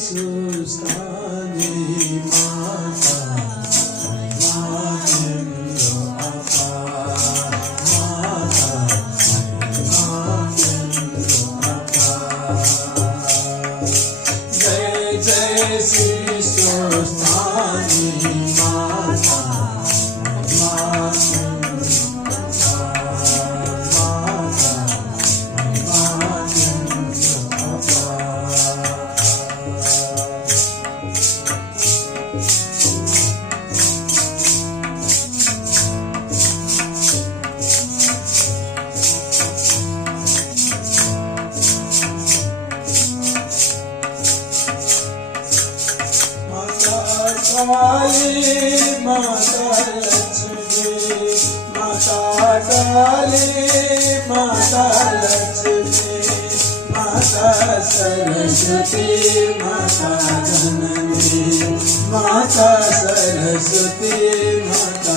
सुस्तानी माता मातेंद्र अपार माता मातेंद्र अपार जय जय श्री सुस्तानी माता काली माता लक्ष्मी माता काली माता लक्ष्मी माता सरस्वती माता जननी माता सरस्वती माता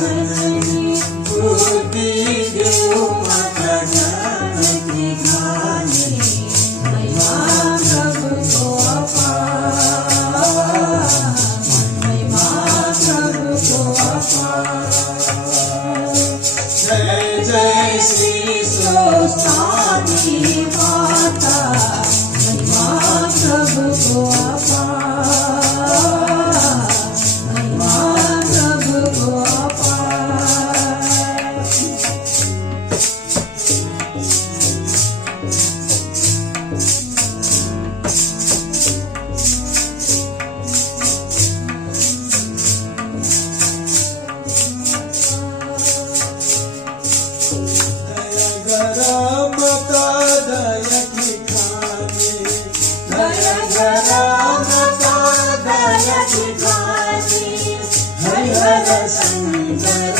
जननी बुद्धि देव माता ज्ञान की ज्ञानी महिमा प्रभु को जय जय श्री सुस्तानी माता महिमा प्रभु को अपार महिमा प्रभु को हर शंकर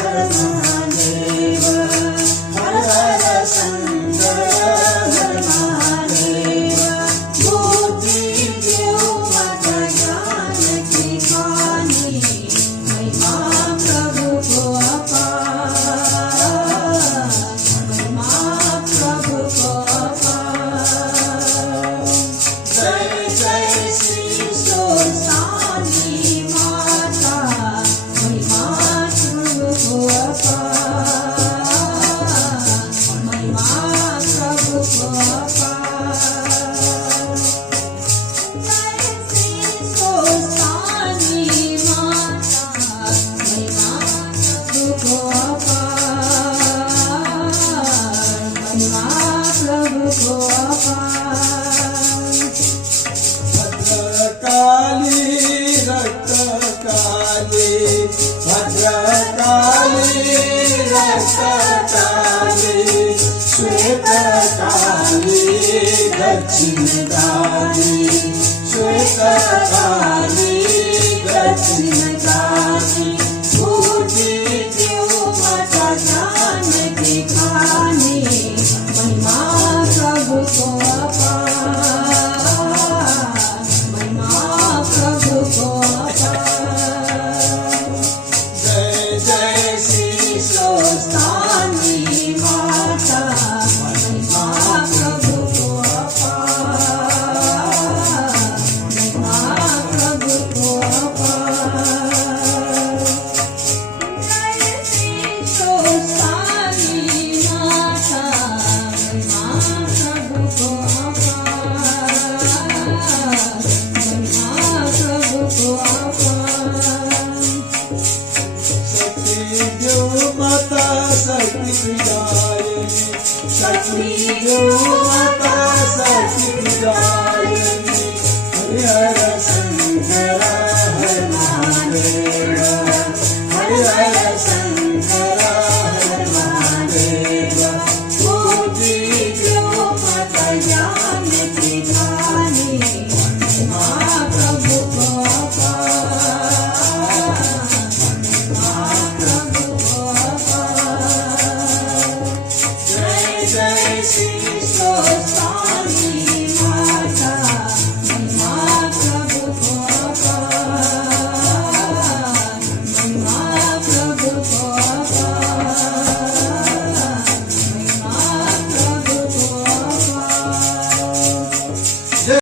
हर महादेव हर हर शंकर हर महादेव बुद्धि देव माता ज्ञान की ज्ञानी महिमा प्रभु को अपार महिमा प्रभु को अपार जय जय श्री सुस्तानी भद्रकाली रक्तकाली भद्रकाली रक्तकाली श्वेतकाली दक्षिणकाली श्वेतकाली दक्षिणकाली बुद्धि देव माता ज्ञान की ज्ञानी महिमा प्रभु को